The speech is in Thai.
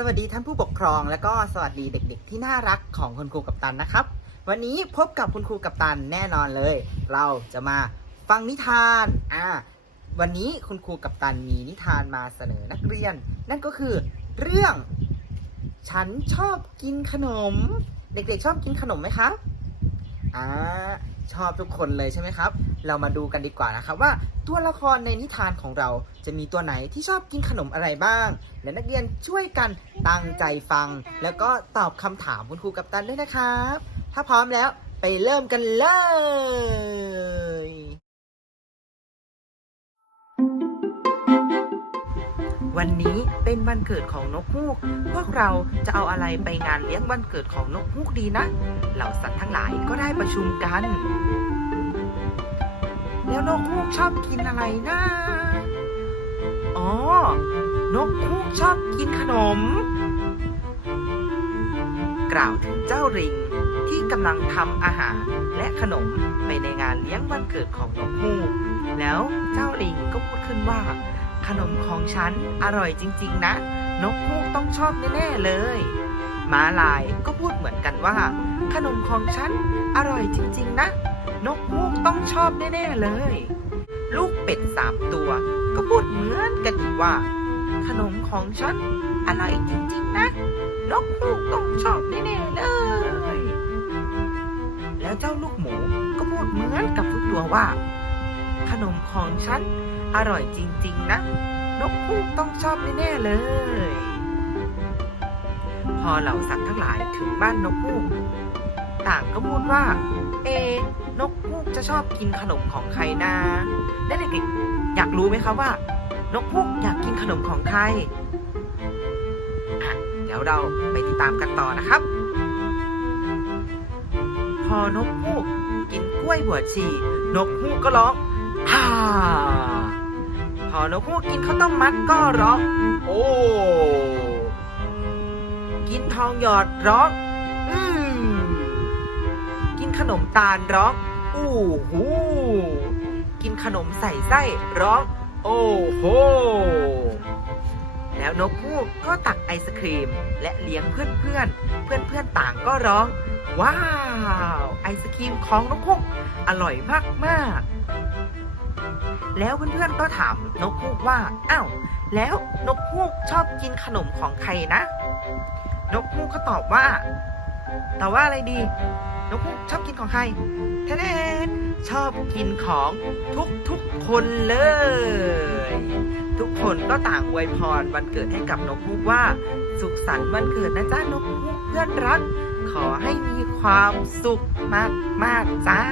สวัสดีท่านผู้ปกครอง และก็สวัสดีเด็กๆ ที่น่ารักของคุณครูกัปตันนะครับ วันนี้พบกับคุณครูกัปตันแน่นอนเลย เราจะมาฟังนิทานอ่าวันนี้คุณครูกัปตันมีนิทานมาเสนอนักเรียน นั่นก็คือเรื่อง ฉันชอบกินขนม เด็กๆชอบกินขนมไหมครับอ่า ชอบทุกคนเลยใช่ไหมครับ เรามาดูกันดีกว่านะครับว่าตัวละครในนิทานของเราจะมีตัวไหนที่ชอบกินขนมอะไรบ้าง และนักเรียนช่วยกันตั้งใจฟัง แล้วก็ตอบคำถามคุณครูกัปตันด้วยนะครับ ถ้าพร้อมแล้วไปเริ่มกันเลย วันนี้เป็นวันเกิดของนกฮูก พวกเราจะเอาอะไรไปงานเลี้ยงวันเกิดของนกฮูกดีนะ เหล่าสัตว์ทั้งหลายก็ได้ประชุมกัน แล้วนกฮูกชอบกินอะไรนะ อ๋อ นกฮูกชอบกินขนม กล่าวถึงเจ้าริงที่กำลังทำอาหารและขนมไปในงานเลี้ยงวันเกิดของนกฮูก แล้วเจ้าลิงก็พูดขึ้นว่า ขนมของฉันอร่อยจริง ๆ นะ นกฮูกต้องชอบแน่ๆเลยม้าลายก็พูดเหมือนกันว่า ขนมของฉันอร่อยจริง ๆ นะ นกฮูกต้องชอบแน่ๆเลย ลูกเป็ดสามตัว ก็พูดเหมือนกันอีกว่า ขนมของฉันอร่อยจริง ๆ นะ นกฮูกต้องชอบแน่ๆเลย แล้วเจ้าลูกหมูก็พูดเหมือนกับทุกตัวว่า ขนมของฉัน อร่อยจริง ๆ นะ นกฮูกต้องชอบแน่ๆเลย พอเหล่าสัตว์ทั้งหลายถึงบ้านนกฮูกต่างก็พูดว่า เอนกฮูกจะชอบกินขนมของใครนะและเด็กๆอยากรู้ไหมคะว่า นกฮูกอยากกินขนมของใครเดี๋ยวเราไปติดตามกันต่อนะครับ พอนกฮูกกินกล้วยบวชชีนกฮูกก็ร้อง ฮ่าพอนกฮูกกินข้าวต้มมัดก็ร้อง โอ้ กินทองหยอดร้อง อืมกินขนมตาลร้อง อู้หู กินขนมใส่ไส้ร้อง โอ้โห แล้วนกฮูกก็ตักไอศครีม และเลี้ยงเพื่อนเพื่อน เพื่อนเพื่อนๆต่างก็ร้อง ว้าว ไอศครีมของนกฮูกอร่อยมากมากๆ แล้วเพื่อนๆก็ถามนกฮูกว่า อ้าว แล้วนกฮูกชอบกินขนมของใครนะ นกฮูกก็ตอบว่า แตอบว่าอะไรดี นกฮูกชอบกินของใครแท้ๆชอบกินของทุกทุกๆคนเลย ทุกคนก็ต่างอวยพรวันเกิดให้กับนกฮูกว่า สุขสันต์วันเกิดนะจ้านกฮูกเพื่อนรัก ขอให้มีความสุขมากๆจ้า